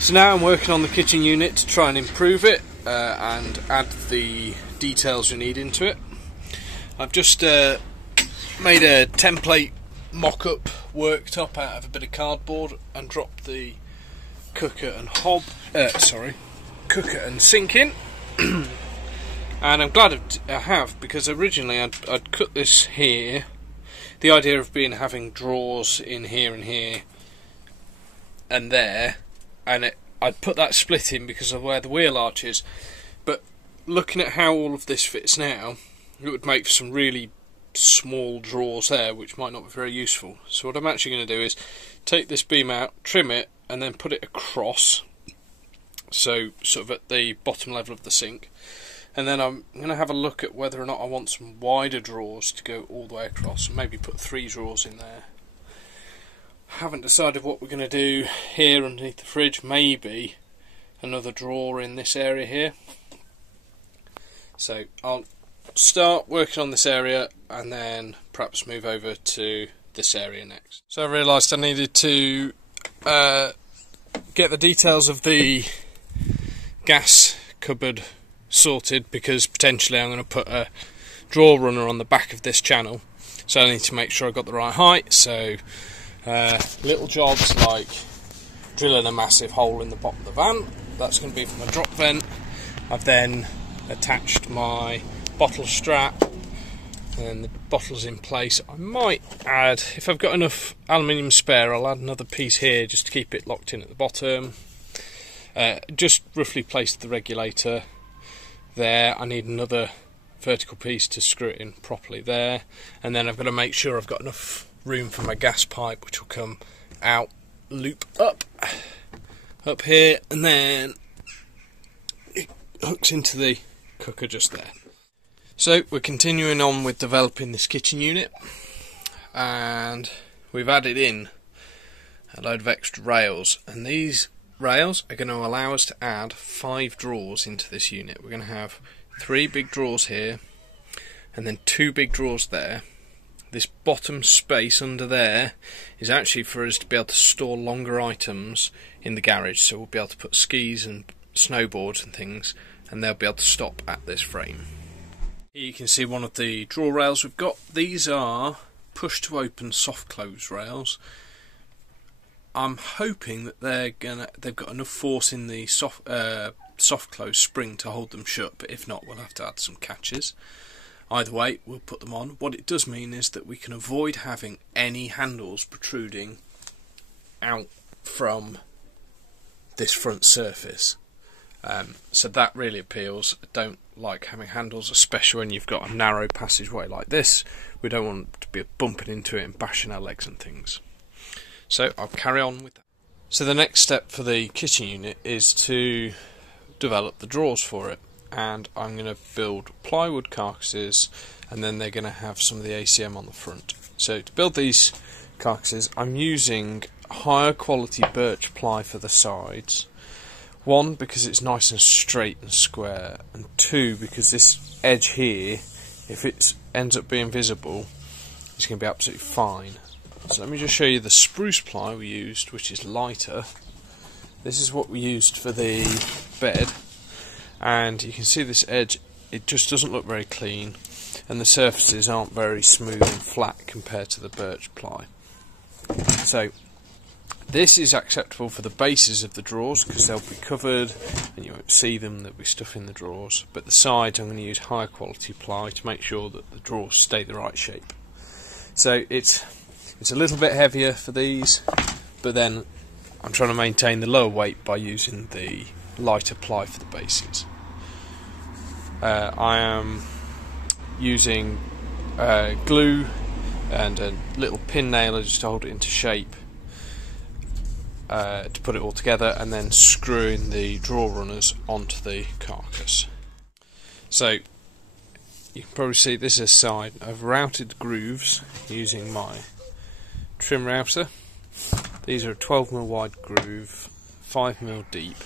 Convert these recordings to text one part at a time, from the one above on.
So now I'm working on the kitchen unit to try and improve it and add the details we need into it. I've just made a template mock-up worktop out of a bit of cardboard and dropped the cooker and sink in. And I'm glad I have, because originally I'd cut this here. The idea of having drawers in here and there, and I'd put that split in because of where the wheel arch is. But looking at how all of this fits now, it would make for some really small drawers there, which might not be very useful. So what I'm actually going to do is take this beam out, trim it, and then put it across, so sort of at the bottom level of the sink. And then I'm going to have a look at whether or not I want some wider drawers to go all the way across, and maybe put 3 drawers in there. Haven't decided what we're going to do here underneath the fridge. Maybe another drawer in this area here. So I'll start working on this area and then perhaps move over to this area next. So I realised I needed to get the details of the gas cupboard sorted, because potentially I'm going to put a drawer runner on the back of this channel, so I need to make sure I got the right height. So little jobs like drilling a massive hole in the bottom of the van, that's going to be from a drop vent. I've then attached my bottle strap and the bottle's in place. I might add, if I've got enough aluminium spare, I'll add another piece here just to keep it locked in at the bottom. Just roughly placed the regulator there. I need another vertical piece to screw it in properly there, and then I've got to make sure I've got enough room for my gas pipe, which will come out, loop up here, and then it hooks into the cooker just there. So we're continuing on with developing this kitchen unit, and we've added in a load of extra rails, and these rails are going to allow us to add 5 drawers into this unit. We're going to have 3 big drawers here and then 2 big drawers there. This bottom space under there is actually for us to be able to store longer items in the garage, so we'll be able to put skis and snowboards and things, and they'll be able to stop at this frame. Here you can see one of the drawer rails we've got. These are push to open soft close rails. I'm hoping that they've got enough force in the soft close spring to hold them shut, but if not, we'll have to add some catches. Either way, we'll put them on. What it does mean is that we can avoid having any handles protruding out from this front surface. So that really appeals. I don't like having handles, especially when you've got a narrow passageway like this. We don't want to be bumping into it and bashing our legs and things. So I'll carry on with that. So the next step for the kitchen unit is to develop the drawers for it, and I'm going to build plywood carcasses, and then they're going to have some of the ACM on the front. So to build these carcasses, I'm using higher quality birch ply for the sides. 1, because it's nice and straight and square, and 2, because this edge here, if it ends up being visible, it's going to be absolutely fine. So let me just show you the spruce ply we used, which is lighter. This is what we used for the bed, and you can see this edge, it just doesn't look very clean, and the surfaces aren't very smooth and flat compared to the birch ply. So this is acceptable for the bases of the drawers because they'll be covered and you won't see them, there'll be stuff in the drawers, but the sides I'm going to use higher quality ply to make sure that the drawers stay the right shape. So it's a little bit heavier for these, but then I'm trying to maintain the lower weight by using the lighter ply for the bases. I am using glue and a little pin nailer just to hold it into shape to put it all together, and then screwing the drawer runners onto the carcass. So you can probably see this is a side. I've routed grooves using my trim router. These are a 12mm wide groove, 5mm deep,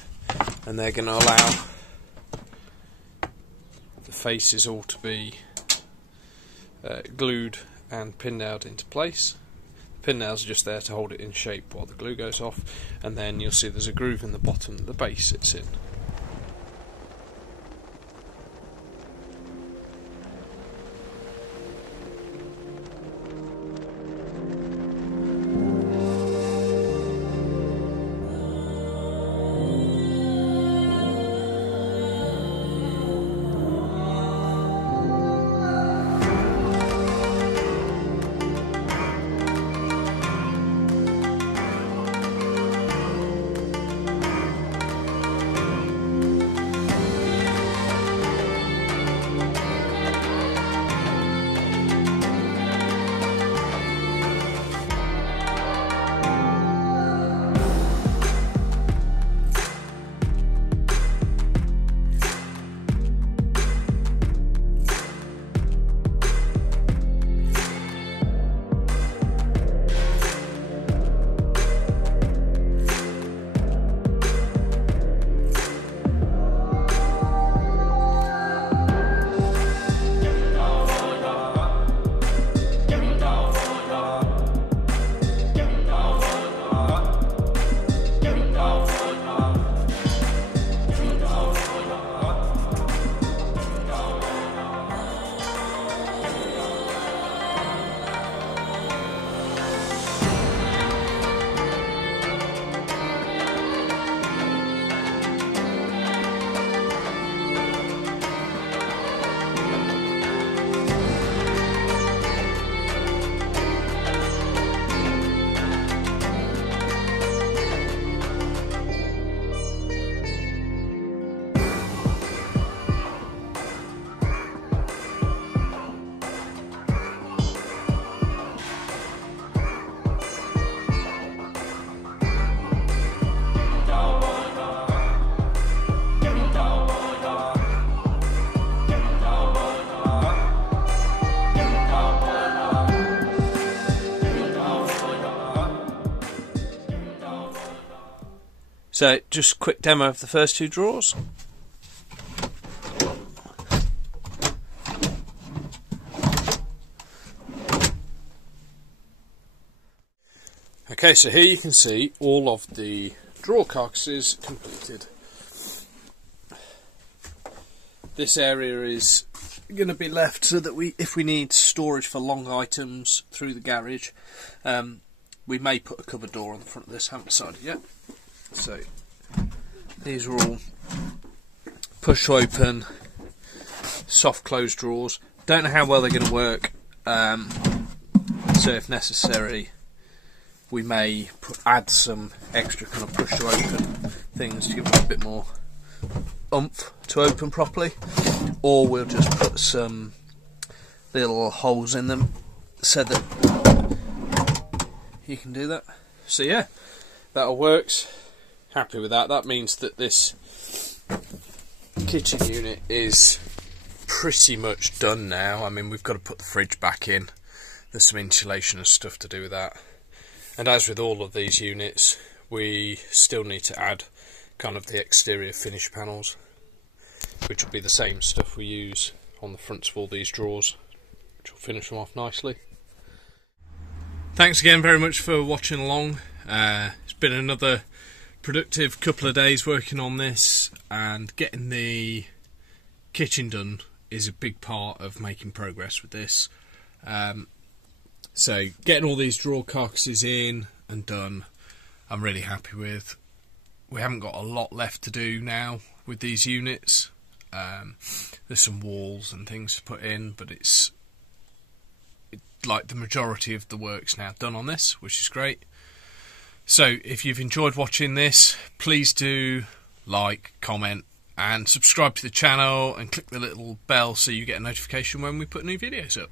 and they're going to allow the faces all to be glued and pin nailed into place. Pin nails are just there to hold it in shape while the glue goes off, and then you'll see there's a groove in the bottom that the base sits in. So just a quick demo of the first two drawers. Okay, so here you can see all of the drawer carcasses completed. This area is going to be left so that if we need storage for long items through the garage, we may put a cupboard door on the front of this, haven't decided yet. So these are all push open, soft close drawers. Don't know how well they're going to work, so if necessary we may add some extra kind of push to open things to give them a bit more oomph to open properly, or we'll just put some little holes in them so that you can do that. So yeah, that all works. Happy with that. That means that this kitchen unit is pretty much done now. I mean, we've got to put the fridge back in. There's some insulation and stuff to do with that. And as with all of these units, we still need to add kind of the exterior finish panels, which will be the same stuff we use on the fronts of all these drawers, which will finish them off nicely. Thanks again very much for watching along. It's been another productive couple of days working on this, and getting the kitchen done is a big part of making progress with this. So getting all these drawer carcasses in and done, I'm really happy with. We haven't got a lot left to do now with these units. There's some walls and things to put in, but it's like the majority of the work's now done on this, which is great. So if you've enjoyed watching this, please do like, comment and subscribe to the channel, and click the little bell so you get a notification when we put new videos up.